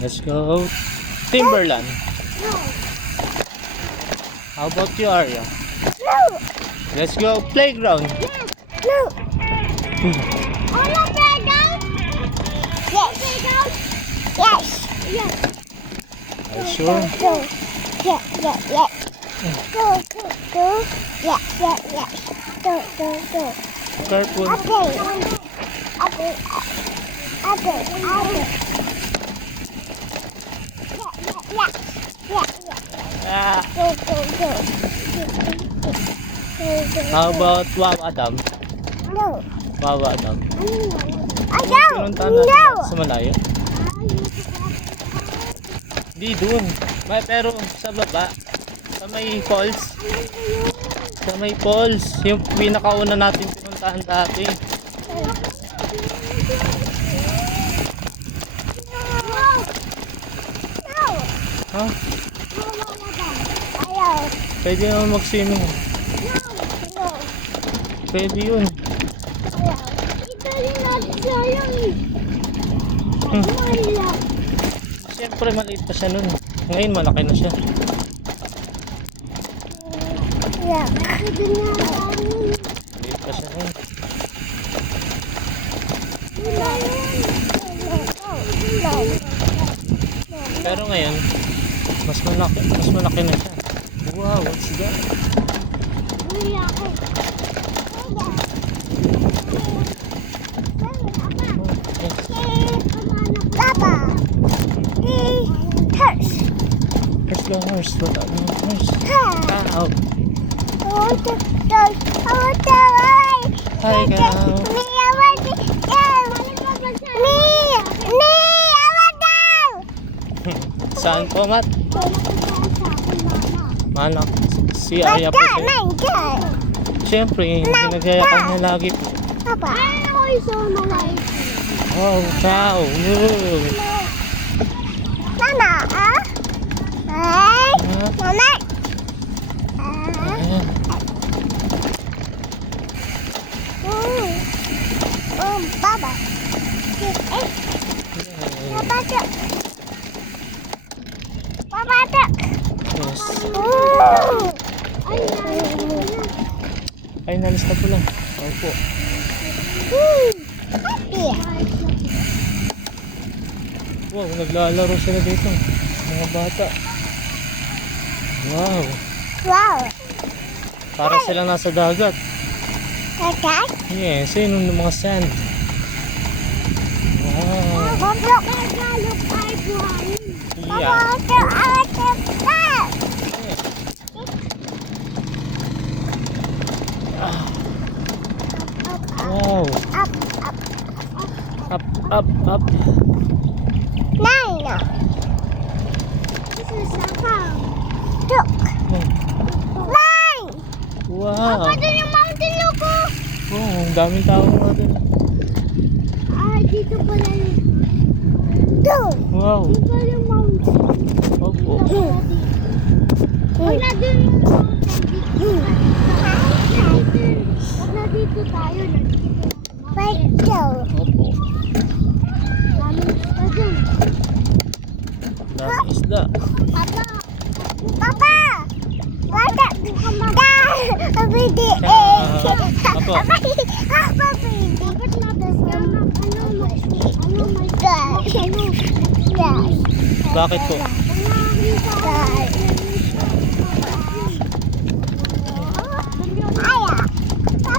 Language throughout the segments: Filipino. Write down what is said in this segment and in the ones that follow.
Let's go Timberland. How about you, Arya? No. Let's go playground. No. On the playground? Yes. Yes. Yes. Are you sure? Go. Yeah. Go. Yeah. Go. Careful. Okay. Ah. Go. How about Wawa Dam? No. Wawa Dam. Pinuntahan natin No. sa malayo. Di dun. Pero sa baba. Sa may falls. Sa may falls. Yung pinakauna natin pinuntahan dati. Ha? Ayaw. Pwede naman mag-swimming. No. Pwede yun. Ito yung natin sayang eh. Mahirap. Siyempre maliit pa siya nun. Ngayon malaki na siya. Yeah. Ito na. Maliit pa siya nun. Pero ngayon, mas malaki na siya. Wow, what's that? Papa. Horse. Let's go horse. Wala na horse. Ow. Hi, cow. Saan po, Mat? Manak. Si Arya po siya. Siyempre, ginagayakan niya lagi po. Papa. Ako isang malay. Wow, cow. Woo. Mama, Ay, Mama. Ayan. Baba. Papa tuh. Papa tuh. Yes. Ay, Ay, nalis na po lang. Opo. happy. Wow, naglalaro sila dito. Mga bata. Wow. Wow. Para sila nasa dagat. Kakak. Yes, yun yung mga sand. Wow. Bobok. Nagalok ay buhay. Yeah. Ah. Wow. Up. Up. Nine. This is a farm. Look. Nine. Wow. Apa yung mountain look? Wow, ang daming tao nga doon. Dito pala yun. Two. Wow. Dito yung mountain. Opo. Wala dun yung mountain. Wala dito tayo. Right down. Opo. Daming isda dun. Daming isda. Papa! Papa! Wala! Pwede eh! Apo. Papa, pwede! Dapat natas ka na. Ano may guys? Bakit po?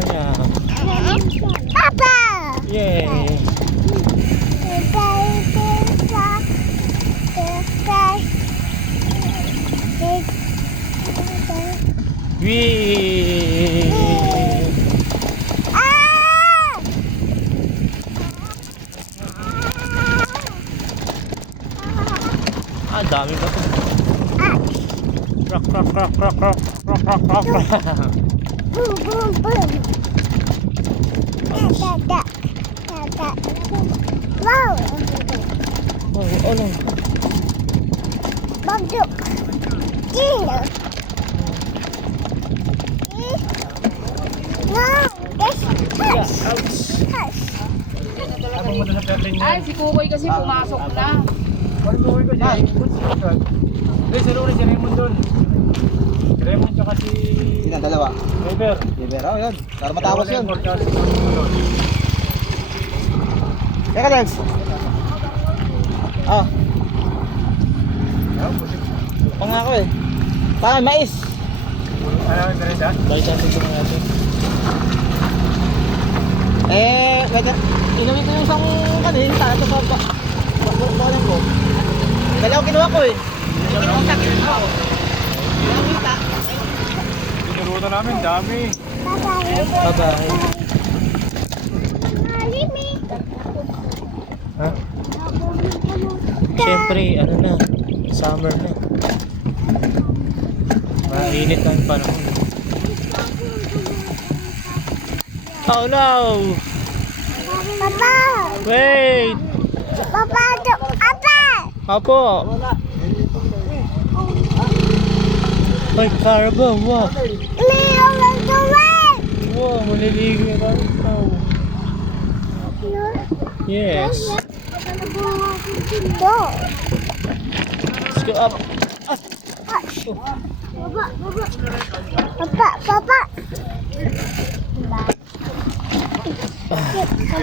Ayan. Papa! Yay. Wee. Dami ba ito? Rock. Boom, boom, boom. Wow. Oh, ano? Bagduk. Gino. No, that's us. pumunta sa Perling Ay, si Kukoy kasi pumasok na. Ano ba ko siya? Hindi, si Rory, si Raymond doon. Si Raymond tsaka si... Sino, dalawa? River. Liver, oh yun. Para matapos yun. Raymond tsaka si Raymond. Teka, Lex. Ah, pangako eh. Saan, mais. Ano, Teresa? Bakit natin ito natin? Wait, inumin ko yung isang kanin, tato sa bakulan ko. Dalaw kinuha ko eh. Tinuruta namin, dami. Bye-bye. Ha? Siyempre, ano na, summer na. Mainit na yung panahon. Oh no! Papa! Wait! Papa! Papa! Apo! Ay, Carabao, wow! Mayroon lang tuwin! Wow, maliligo yung Carabao. Yes. Ito. Let's go up. Papa! Papa! Papa!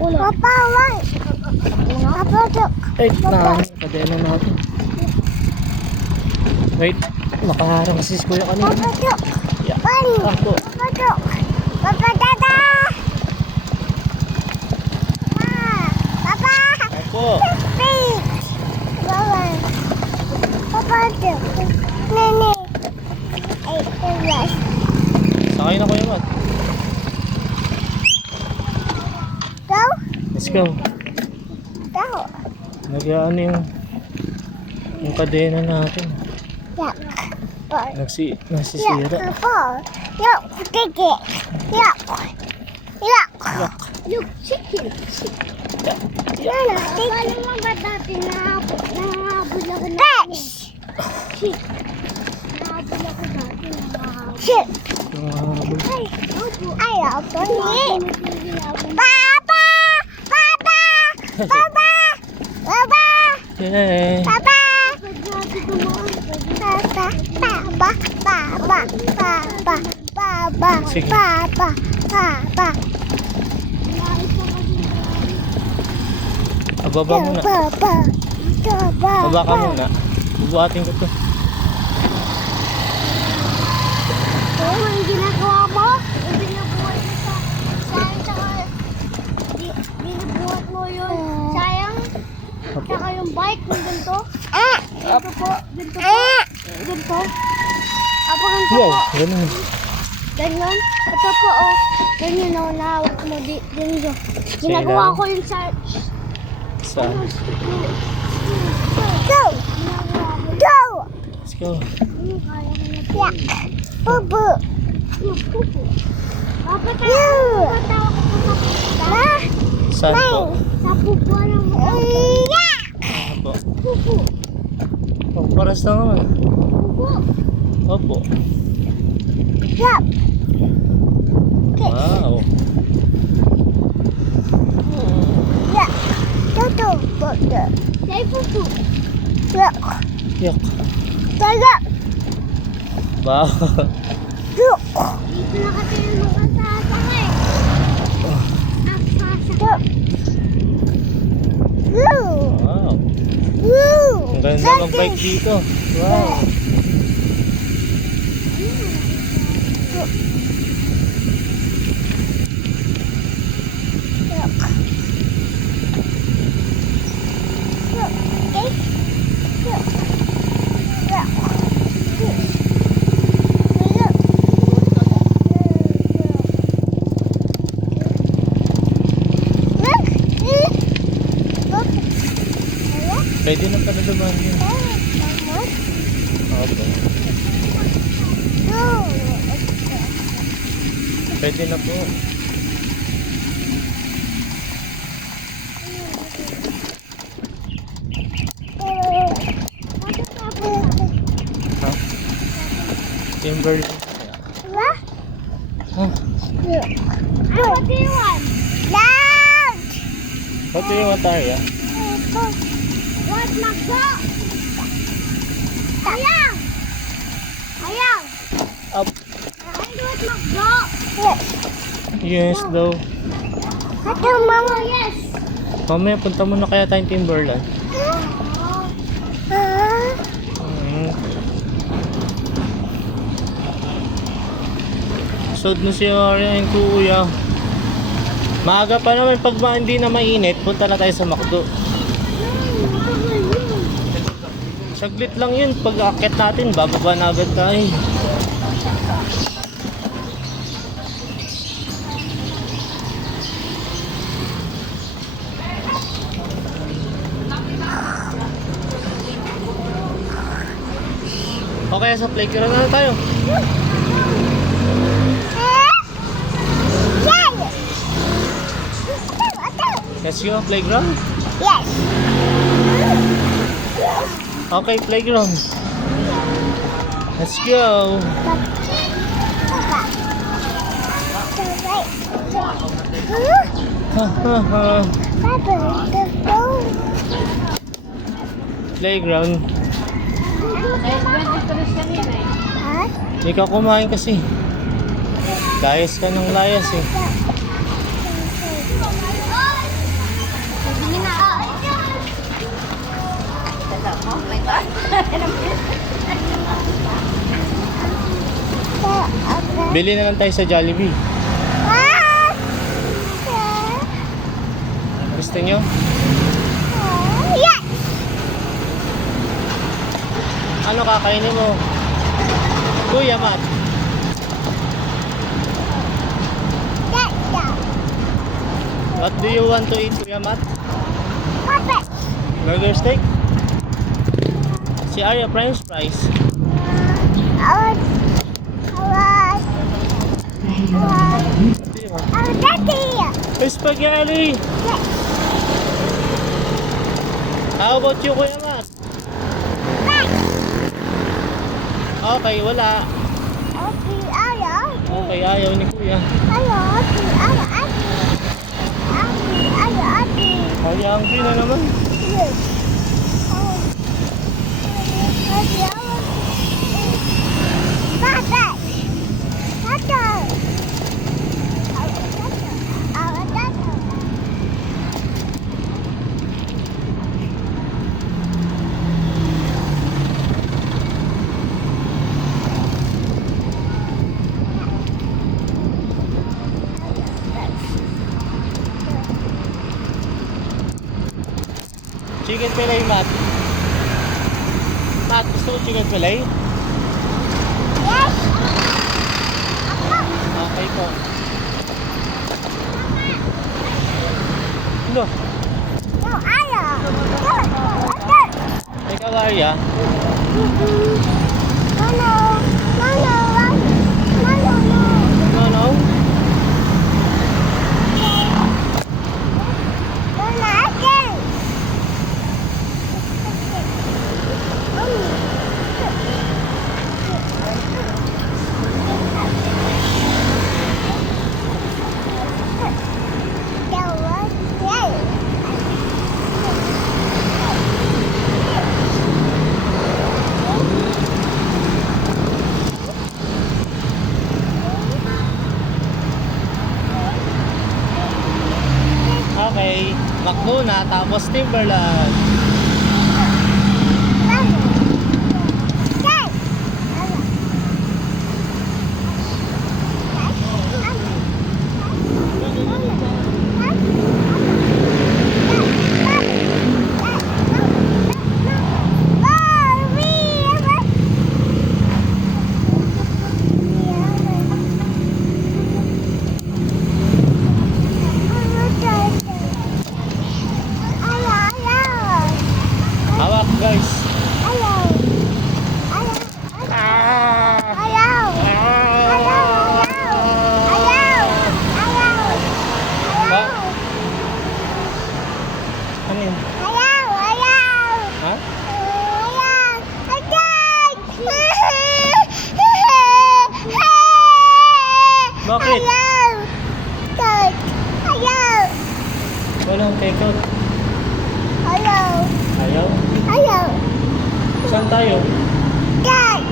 Papa, why? Papa, look. Wait, kadena natin. Wait, nakaharang kasi si Kuya kanina. Papa, look. Yeah. Bunny. Ako. Papa, look. Papa, dada. Papa. Ako. Please. Papa. Papa, look. Nene. Ay, yes. Sakay na Kuya Matt. Go. Let's go. Go. Nag-ano yung kadena natin. Yak. Bye. Nasisira. Papa. Yak. Kiki. Yak. Yak. Look, chicken. Yana, paano mo ba dati nahabol ako na fish? Shit. Nahabol ako dati nahabol. Shit. Ay, ako ni. Papa! Papa! Papa! Papa! Yay! Papa! Papa! Papa! Papa! Papa! Papa! Sige. Papa! Papa! Ababa muna. Papa! Papa! Baba ka muna. Bubuhatin ko to. Oo, yung ginagawa mo, yung binubuhat mo sa sayang, tsaka binubuhat mo yung sayang, tsaka yung bike, yung ganito. Ganito po, ganito po, ganito. Apo, ganito Wow, po, ganun. ganyan. Ito po, oh, ganyan o, nahawak mo dito. Ginagawa ko yung sa... Saan? Go! Go! Let's go. Yeah. Pupu. Pupu. Papa tayo. Ma. Saan po? Sa pupu lang mo. Yeah. Opo. Pupu. Oh, paras na naman. Pupu. Opo. Yeah. Wow. Yeah. Toto. Toto. Say pupu. Yeah. Yak. Taga. Wow. Look. Dito na kasi yung mga sasakay. Look. Look. Wow. Look. Ang ganda ng bike dito. Wow. Pwede na pala dumaan yun. Opo. Pwede na po. Ha? Timberland kaya. What do you want? Loud! What do you want, Arya? What maggo? Ayang! Ayang! Up. I want maggo. Yes. Yes daw. Ito, mama. Yes. Mamaya punta muna kaya tayong Timberland. Mm. Sod na si Arya yung kuya. Maaga pa naman pag hindi na mainit, punta na tayo sa McDo. Saglit lang yun, pag akit natin, bababa na agad tayo. Okay, sa playground na tayo. Let's go, playground. Yes. Okay, playground. Let's go. Playground. Hindi ka kumain kasi. Layas ka ng layas eh. Bili na lang tayo sa Jollibee. Gusto nyo? Yes. Ano kakainin mo? Kuya Matt. What do you want to eat, Kuya Matt? Burger steak? Si Arya, French fries. What do you want? Spaghetti! How about you, Kuya Matt? Okay, wala. Okay, ayaw ni Kuya. Ay, hungry na naman. Chicken fillet, Matt. Matt, gusto mo chicken fillet? Okay po. Ano? Ikaw, Arya? No, no? Okay, McDo na, tapos Timberland. ng take out. Ayaw. Ayaw? Ayaw. Saan tayo? Dad.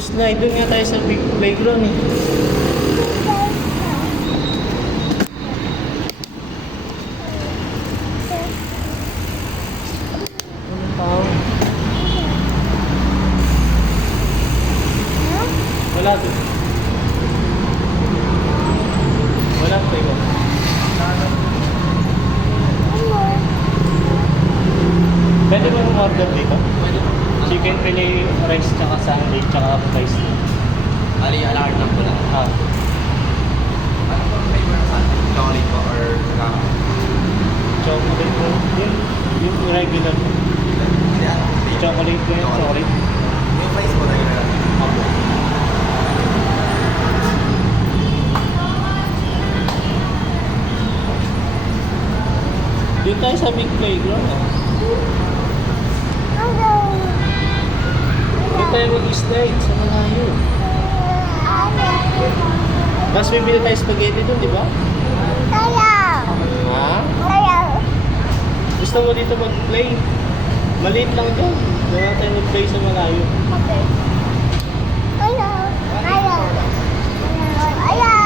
Slide doon nga tayo sa big playground eh. Anong tao? Wala doon. Wala playground. Pwede ba order dito? Chicken fillet, rice, tsaka sandwich, tsaka rice. Ali, alarm lang po lang. Ah. Ano po ang flavor ng sandwich? Chocolate po or Chocolate po. Yung regular po. Hindi, ano po flavor? Chocolate po yun, chocolate. Yung fries po regular natin. Opo. Dito tayo sa big playground. Ayaw. Dito tayo mag-slide sa malayo. Mas bibili tayo spaghetti doon, di ba? Ayaw. Ha? Ayaw. Gusto mo dito mag-play? Maliit lang doon. Doon tayo mag-play sa malayo. Okay. Ayaw. Ayaw. Ayaw.